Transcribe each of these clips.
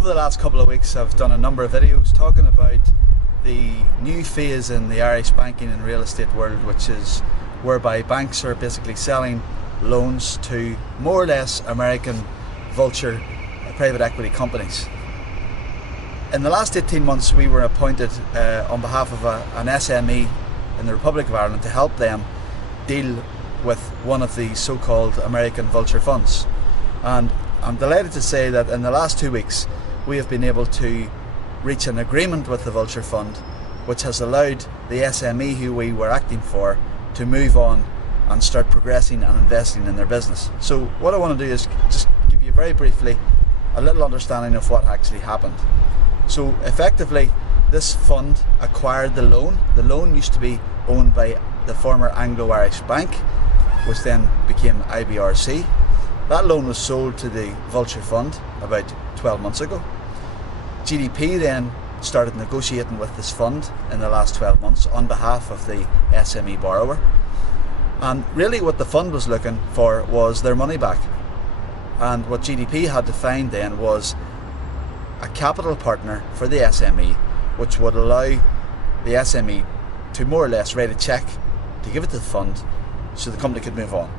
Over the last couple of weeks I've done a number of videos talking about the new phase in the Irish banking and real estate world, which is whereby banks are basically selling loans to more or less American vulture private equity companies. In the last 18 months we were appointed on behalf of an SME in the Republic of Ireland to help them deal with one of the so-called American Vulture Funds. And I'm delighted to say that in the last 2 weeks we have been able to reach an agreement with the Vulture Fund, which has allowed the SME who we were acting for to move on and start progressing and investing in their business. So what I want to do is just give you very briefly a little understanding of what actually happened. So effectively this fund acquired the loan. The loan used to be owned by the former Anglo-Irish Bank, which then became IBRC. That loan was sold to the Vulture Fund about 12 months ago. GDP then started negotiating with this fund in the last 12 months on behalf of the SME borrower. And really what the fund was looking for was their money back. And what GDP had to find then was a capital partner for the SME, which would allow the SME to more or less write a cheque to give it to the fund so the company could move on.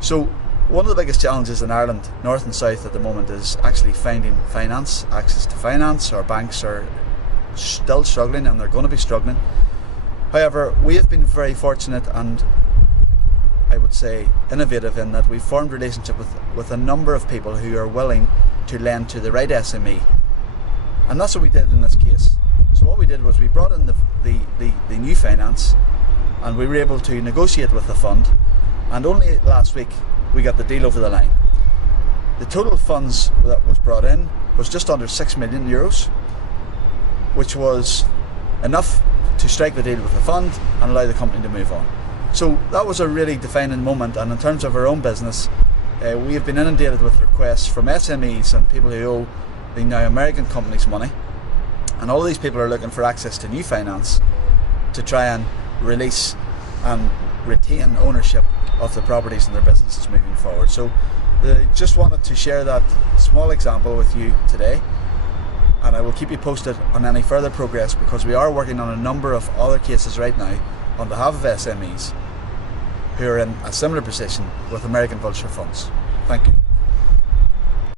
So one of the biggest challenges in Ireland, north and south at the moment, is actually finding finance, access to finance. Our banks are still struggling and they're going to be struggling. However, we have been very fortunate and I would say innovative in that we've formed a relationship with a number of people who are willing to lend to the right SME. And that's what we did in this case. So what we did was we brought in the new finance and we were able to negotiate with the fund, and only last week we got the deal over the line. The total funds that was brought in was just under €6 million, which was enough to strike the deal with the fund and allow the company to move on. So that was a really defining moment, and in terms of our own business, we have been inundated with requests from SMEs and people who owe the now American companies money, and all of these people are looking for access to new finance to try and release and retain ownership of the properties in their businesses moving forward. So I just wanted to share that small example with you today, and I will keep you posted on any further progress, because we are working on a number of other cases right now on behalf of SMEs who are in a similar position with American Vulture Funds. Thank you.